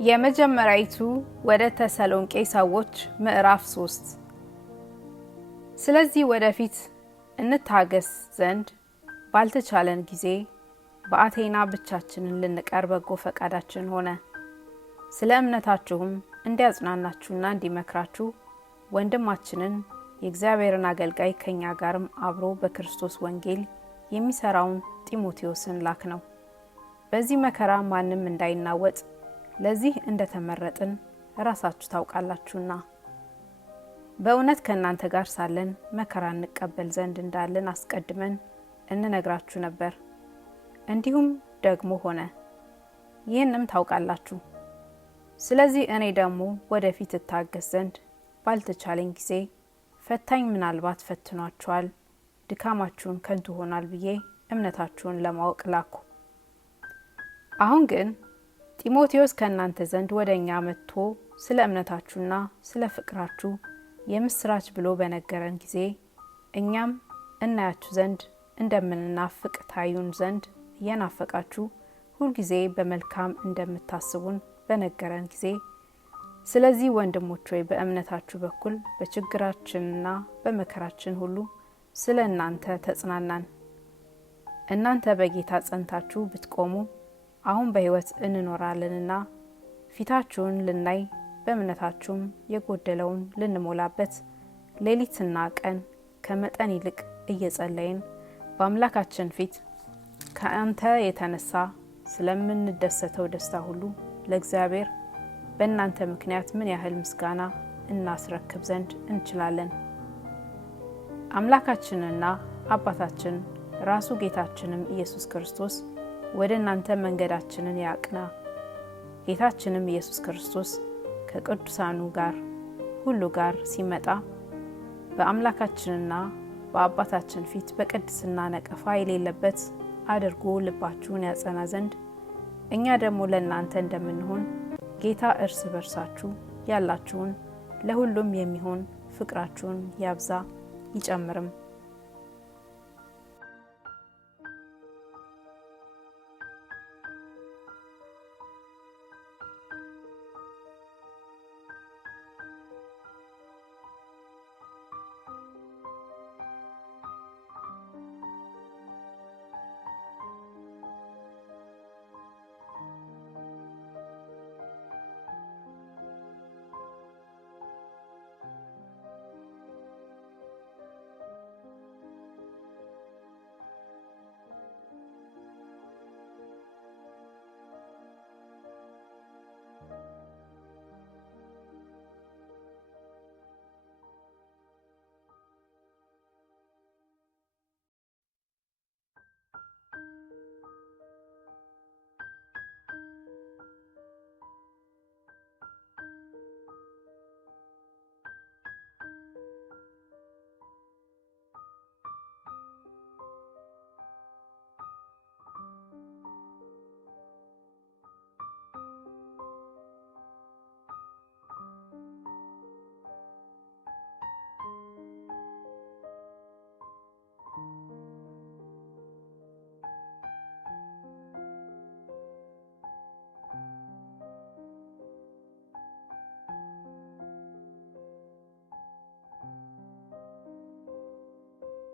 የመጀመሪያይቱ ወደ ተሰሎንቄ ሰዎች ምዕራፍ 3 ስለዚህ ወደፊት እንታገስ ዘንድ ባልተቻለን ጊዜ በአቴና ብቻችንን ልንቀር በጎ ፈቃዳችን ሆነ። ስለ እምነታችሁም እንዲያጽናናችሁና እንዲመክራችሁ ወንድማችንን የእግዚአብሔርን አገልጋይ ከኛ ጋርም አብሮ በክርስቶስ ወንጌል የሚሰራውን ጢሞቴዎስን ላክ ነው። በዚህ መከራ ማንም እንዳይናወጥ ለዚህ እንደተመረጥን ራሳችሁ ታውቃላችሁና በእውነት ከእናንተ ጋር ሳለን መከራ እንቀበል ዘንድ እንዳለን አስቀድመን እንነግራችሁ ነበር። እንዲሁም ደግሞ ሆነ፣ ይህንም ታውቃላችሁ። ስለዚህ እኔ ደግሞ ወደፊት እታገስ ዘንድ ባልተቻለኝ ጊዜ ፈታኝ ምናልባት ፈትኗችኋል፣ ድካማችሁን ከንቱ ሆናል ብዬ እምነታችሁን ለማወቅ ላኩ። አሁን ግን ጢሞቴዎስ ከእናንተ ዘንድ ወደኛ መጥቶ ስለ እምነታችሁና ስለ ፍቅራችሁ የምስራች ብሎ በነገረን ጊዜ እኛም እናያችሁ ዘንድ እንደምንናፍቅ ታዩን ዘንድ እየናፈቃችሁ ሁልጊዜ በመልካም እንደምታስቡን በነገረን ጊዜ፣ ስለዚህ ወንድሞች ሆይ በእምነታችሁ በኩል በችግራችንና በመከራችን ሁሉ ስለ እናንተ ተጽናናን። እናንተ በጌታ ጸንታችሁ ብትቆሙ አሁን በሕይወት እንኖራለንና ፊታችሁን ልናይ በእምነታችሁም የጎደለውን ልንሞላበት ሌሊትና ቀን ከመጠን ይልቅ እየጸለይን በአምላካችን ፊት ከአንተ የተነሳ ስለምንደሰተው ደስታ ሁሉ ለእግዚአብሔር በእናንተ ምክንያት ምን ያህል ምስጋና እናስረክብ ዘንድ እንችላለን። አምላካችንና አባታችን ራሱ ጌታችንም ኢየሱስ ክርስቶስ ወደ እናንተ መንገዳችንን ያቅና። ጌታችንም ኢየሱስ ክርስቶስ ከቅዱሳኑ ጋር ሁሉ ጋር ሲመጣ በአምላካችንና በአባታችን ፊት በቅድስና ነቀፋ የሌለበት አድርጎ ልባችሁን ያጸና ዘንድ እኛ ደግሞ ለእናንተ እንደምንሆን ጌታ እርስ በርሳችሁ ያላችሁን ለሁሉም የሚሆን ፍቅራችሁን ያብዛ ይጨምርም።